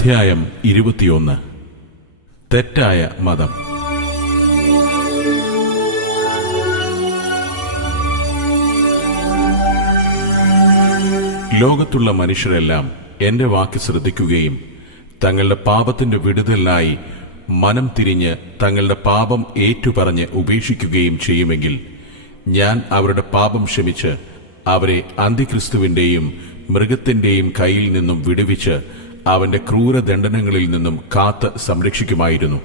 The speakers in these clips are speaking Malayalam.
അധ്യായം 21. തെറ്റായ മതം. ലോകത്തുള്ള മനുഷ്യരെല്ലാം എന്റെ വാക്ക് ശ്രദ്ധിക്കുകയും തങ്ങളുടെ പാപത്തിന്റെ വിടുതലിനായി മനം തിരിഞ്ഞ് തങ്ങളുടെ പാപം ഏറ്റുപറഞ്ഞ് ഉപേക്ഷിക്കുകയും ചെയ്യുമെങ്കിൽ ഞാൻ അവരുടെ പാപം ക്ഷമിച്ച് അവരെ അന്തിക്രിസ്തുവിന്റെയും മൃഗത്തിന്റെയും കയ്യിൽ നിന്നും വിടുവിച്ച് അവന്റെ ക്രൂരദണ്ഡനങ്ങളിൽ നിന്നും കാത്ത് സംരക്ഷിക്കുമായിരുന്നു.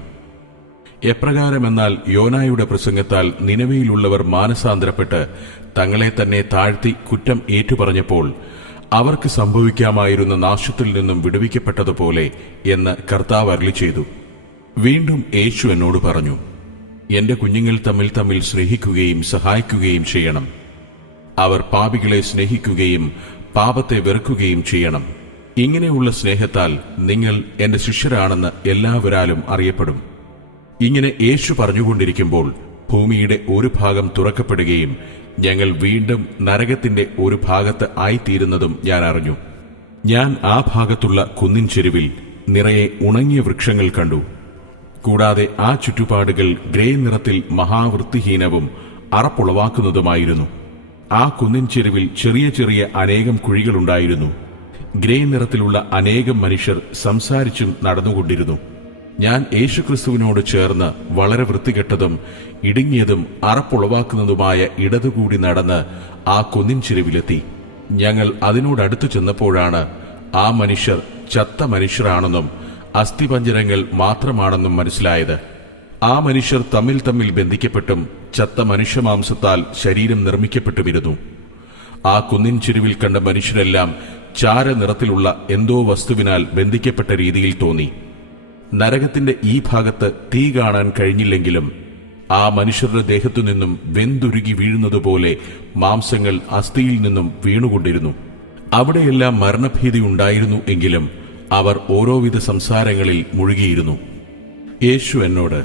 എപ്രകാരമെന്നാൽ യോനായുടെ പ്രസംഗത്താൽ നിനവയിലുള്ളവർ മാനസാന്തരപ്പെട്ട് തങ്ങളെ തന്നെ താഴ്ത്തി കുറ്റം ഏറ്റുപറഞ്ഞപ്പോൾ അവർക്ക് സംഭവിക്കാമായിരുന്ന നാശത്തിൽ നിന്നും വിടുവിക്കപ്പെട്ടതുപോലെ എന്ന് കർത്താവ് അരുളിച്ചെയ്തു. വീണ്ടും യേശു എന്നോട് പറഞ്ഞു, എന്റെ കുഞ്ഞുങ്ങൾ തമ്മിൽ സ്നേഹിക്കുകയും സഹായിക്കുകയും ചെയ്യണം. അവർ പാപികളെ സ്നേഹിക്കുകയും പാപത്തെ വെറുക്കുകയും ചെയ്യണം. ഇങ്ങനെയുള്ള സ്നേഹത്താൽ നിങ്ങൾ എന്റെ ശിഷ്യരാണെന്ന് എല്ലാവരാലും അറിയപ്പെടും. ഇങ്ങനെ യേശു പറഞ്ഞുകൊണ്ടിരിക്കുമ്പോൾ ഭൂമിയുടെ ഒരു ഭാഗം തുറക്കപ്പെടുകയും ഞങ്ങൾ വീണ്ടും നരകത്തിന്റെ ഒരു ഭാഗത്ത് ആയിത്തീരുന്നതും ഞാൻ അറിഞ്ഞു. ഞാൻ ആ ഭാഗത്തുള്ള കുന്നിൻ ചെരുവിൽ നിറയെ ഉണങ്ങിയ വൃക്ഷങ്ങൾ കണ്ടു. കൂടാതെ ആ ചുറ്റുപാടുകൾ ഗ്രേ നിറത്തിൽ മഹാവൃത്തിഹീനവും അറപ്പുളവാക്കുന്നതുമായിരുന്നു. ആ കുന്നിൻ ചെരുവിൽ ചെറിയ ചെറിയ അനേകം കുഴികളുണ്ടായിരുന്നു. ഗ്രേ നിറത്തിലുള്ള അനേകം മനുഷ്യർ സംസാരിച്ചും നടന്നുകൊണ്ടിരുന്നു. ഞാൻ യേശുക്രിസ്തുവിനോട് ചേർന്ന് വളരെ വൃത്തികെട്ടതും ഇടുങ്ങിയതും അറപ്പുളവാക്കുന്നതുമായ ഇടതുകൂടി നടന്ന് ആ കുന്നിൻ ചെരുവിലെത്തി. ഞങ്ങൾ അതിനോടടുത്തു ചെന്നപ്പോഴാണ് ആ മനുഷ്യർ ചത്ത മനുഷ്യരാണെന്നും അസ്ഥിപഞ്ജരങ്ങൾ മാത്രമാണെന്നും മനസ്സിലായത്. ആ മനുഷ്യർ തമ്മിൽ ബന്ധിക്കപ്പെട്ടും ചത്ത മനുഷ്യമാംസത്താൽ ശരീരം നിർമ്മിക്കപ്പെട്ടുമിരുന്നു. ആ കുന്നിൻ ചെരുവിൽ കണ്ട മനുഷ്യരെല്ലാം ചാരനിറത്തിലുള്ള എന്തോ വസ്തുവിനാൽ ബന്ധിക്കപ്പെട്ട രീതിയിൽ തോന്നി. നരകത്തിന്റെ ഈ ഭാഗത്ത് തീ കാണാൻ കഴിഞ്ഞില്ലെങ്കിലും ആ മനുഷ്യരുടെ ദേഹത്തുനിന്നും വെന്തുരുകി വീഴുന്നതുപോലെ മാംസങ്ങൾ അസ്ഥിയിൽ നിന്നും വീണുകൊണ്ടിരുന്നു. അവിടെയെല്ലാം മരണഭീതി ഉണ്ടായിരുന്നു എങ്കിലും അവർ ഓരോവിധ സംസാരങ്ങളിൽ മുഴുകിയിരുന്നു. യേശു എന്നോട്,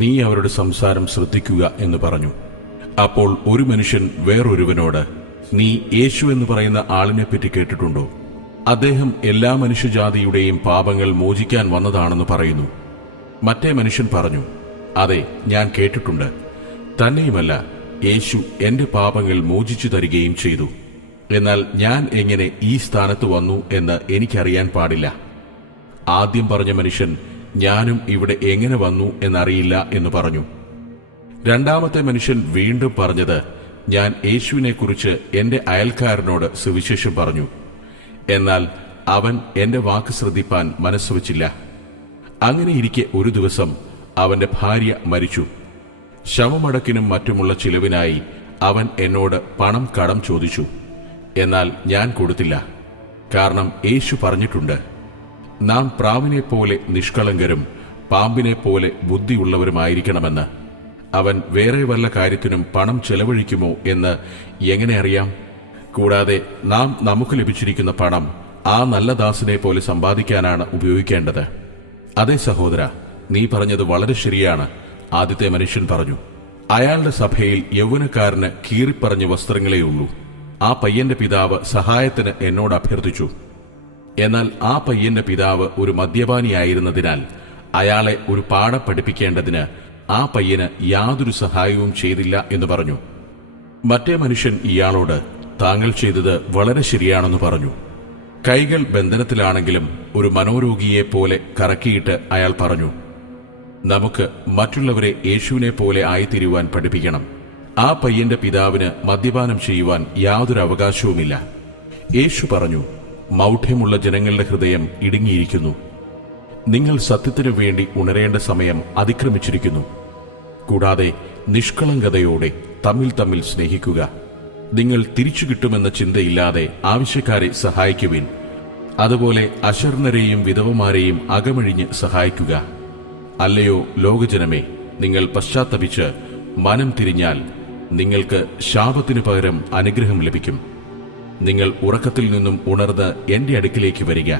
നീ അവരുടെ സംസാരം ശ്രദ്ധിക്കുക എന്ന് പറഞ്ഞു. അപ്പോൾ ഒരു മനുഷ്യൻ വേറൊരുവനോട്, നീ യേശു എന്ന് പറയുന്ന ആളിനെപ്പറ്റി കേട്ടിട്ടുണ്ടോ? അദ്ദേഹം എല്ലാ മനുഷ്യജാതിയുടെയും പാപങ്ങൾ മോചിക്കാൻ വന്നതാണെന്ന് പറയുന്നു. മറ്റേ മനുഷ്യൻ പറഞ്ഞു, അതെ, ഞാൻ കേട്ടിട്ടുണ്ട്. തന്നെയുമല്ല, യേശു എന്റെ പാപങ്ങൾ മോചിച്ചു തരികയും ചെയ്തു. എന്നാൽ ഞാൻ എങ്ങനെ ഈ സ്ഥാനത്ത് വന്നു എന്ന് എനിക്കറിയാൻ പാടില്ല. ആദ്യം പറഞ്ഞ മനുഷ്യൻ, ഞാനും ഇവിടെ എങ്ങനെ വന്നു എന്നറിയില്ല എന്ന് പറഞ്ഞു. രണ്ടാമത്തെ മനുഷ്യൻ വീണ്ടും പറഞ്ഞത്, ഞാൻ യേശുവിനെക്കുറിച്ച് എന്റെ അയൽക്കാരനോട് സുവിശേഷം പറഞ്ഞു. എന്നാൽ അവൻ എന്റെ വാക്ക് ശ്രദ്ധിപ്പാൻ മനസ്സുവച്ചില്ല. അങ്ങനെയിരിക്കെ ഒരു ദിവസം അവന്റെ ഭാര്യ മരിച്ചു. ശവമടക്കിനും മറ്റുമുള്ള ചിലവിനായി അവൻ എന്നോട് പണം കടം ചോദിച്ചു. എന്നാൽ ഞാൻ കൊടുത്തില്ല. കാരണം യേശു പറഞ്ഞിട്ടുണ്ട്, നാം പ്രാവിനെപ്പോലെ നിഷ്കളങ്കരും പാമ്പിനെപ്പോലെ ബുദ്ധിയുള്ളവരുമായിരിക്കണമെന്ന്. അവൻ വേറെ വല്ല കാര്യത്തിനും പണം ചെലവഴിക്കുമോ എന്ന് എങ്ങനെ അറിയാം? കൂടാതെ നാം നമുക്ക് ലഭിച്ചിരിക്കുന്ന പണം ആ നല്ല ദാസനെ പോലെ സമ്പാദിക്കാനാണ് ഉപയോഗിക്കേണ്ടത്. അതേ സഹോദര, നീ പറഞ്ഞത് വളരെ ശരിയാണ്, ആദ്യത്തെ മനുഷ്യൻ പറഞ്ഞു. അയാളുടെ സഭയിൽ യൗവനക്കാരന് കീറിപ്പറഞ്ഞ വസ്ത്രങ്ങളേയുള്ളൂ. ആ പയ്യന്റെ പിതാവ് സഹായത്തിന് എന്നോട് അഭ്യർത്ഥിച്ചു. എന്നാൽ ആ പയ്യന്റെ പിതാവ് ഒരു മദ്യപാനിയായിരുന്നതിനാൽ അയാളെ ഒരു പാഠം പഠിപ്പിക്കേണ്ടതിന് ആ പയ്യന് യാതൊരു സഹായവും ചെയ്തില്ല എന്ന് പറഞ്ഞു. മറ്റേ മനുഷ്യൻ ഇയാളോട്, താങ്കൾ ചെയ്തത് വളരെ ശരിയാണെന്ന് പറഞ്ഞു. കൈകൾ ബന്ധനത്തിലാണെങ്കിലും ഒരു മനോരോഗിയെപ്പോലെ കറക്കിയിട്ട് അയാൾ പറഞ്ഞു, നമുക്ക് മറ്റുള്ളവരെ യേശുവിനെ പോലെ ആയിത്തീരുവാൻ പഠിപ്പിക്കണം. ആ പയ്യന്റെ പിതാവിന് മദ്യപാനം ചെയ്യുവാൻ യാതൊരു അവകാശവുമില്ല. യേശു പറഞ്ഞു, മൗഢ്യമുള്ള ജനങ്ങളുടെ ഹൃദയം ഇടുങ്ങിയിരിക്കുന്നു. നിങ്ങൾ സത്യത്തിനു വേണ്ടി ഉണരേണ്ട സമയം അതിക്രമിച്ചിരിക്കുന്നു. കൂടാതെ നിഷ്കളങ്കതയോടെ തമ്മിൽ സ്നേഹിക്കുക. നിങ്ങൾ തിരിച്ചു കിട്ടുമെന്ന ചിന്തയില്ലാതെ ആവശ്യക്കാരെ സഹായിക്കുവിൻ. അതുപോലെ അശരണരെയും വിധവമാരെയും അകമഴിഞ്ഞ് സഹായിക്കുക. അല്ലയോ ലോകജനമേ, നിങ്ങൾ പശ്ചാത്തപിച്ച് മനം തിരിഞ്ഞാൽ നിങ്ങൾക്ക് ശാപത്തിനു പകരം അനുഗ്രഹം ലഭിക്കും. നിങ്ങൾ ഉറക്കത്തിൽ നിന്നും ഉണർന്ന് എന്റെ അടുക്കിലേക്ക് വരിക.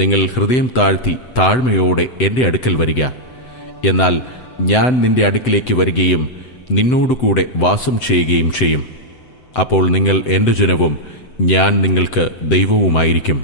നിങ്ങൾ ഹൃദയം താഴ്ത്തി താഴ്മയോടെ എന്റെ അടുക്കൽ വരിക. എന്നാൽ ഞാൻ നിന്റെ അടുക്കിലേക്ക് വരികയും നിന്നോടുകൂടെ വാസം ചെയ്യുകയും ചെയ്യും. അപ്പോൾ നിങ്ങൾ എന്റെ ജനവും ഞാൻ നിങ്ങൾക്ക് ദൈവവുമായിരിക്കും.